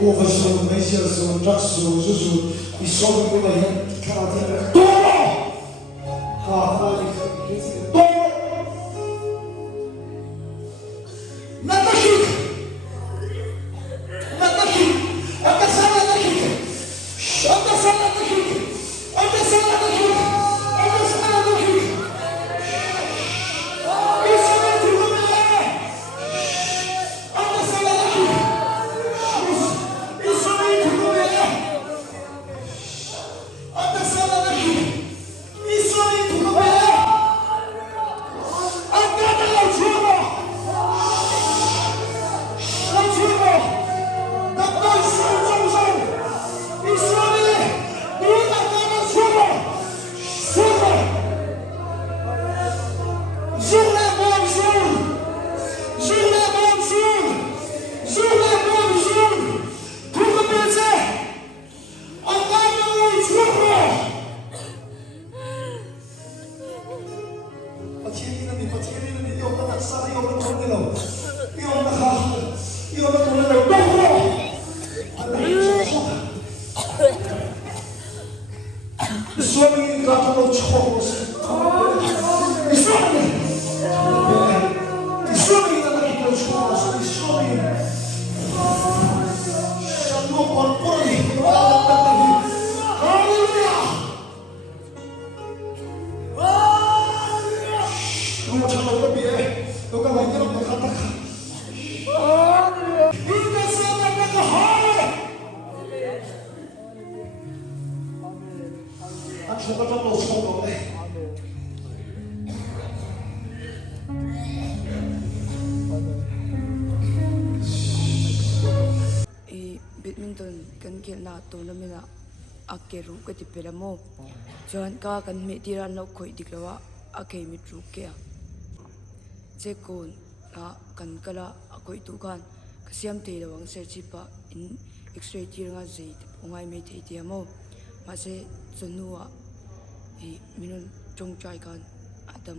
cô phải xuống mấy giờ xuống chắc xuống xuống xuống đi xuống cái này khá là thế to ha ha đi to Natashik Natashik Atasana Natashik Atasana Natashik Atasana Natashik Atasana Natashik Isme Tumele Atasana Natashik Isme Tumele Atasana Natashik Isme Tumele Atasana Natashik Suami kata lo cowok, suami kata kita cowok, suami, semua korpori, haleluya, kamu cakap lebih kau kan banyak orang katakan, kita sama mereka Aku kata lo cowok deh. Badminton kan khel na tournament a akeru ka ti pelamo jon ka kan me tira no khoi diklawa akei mi tru ke che kon a kan kala akoi tu kan kasiam te lawang se chipa in x-ray tiranga zei ongai me te tiamo ma se chunua minun chong chai kan adam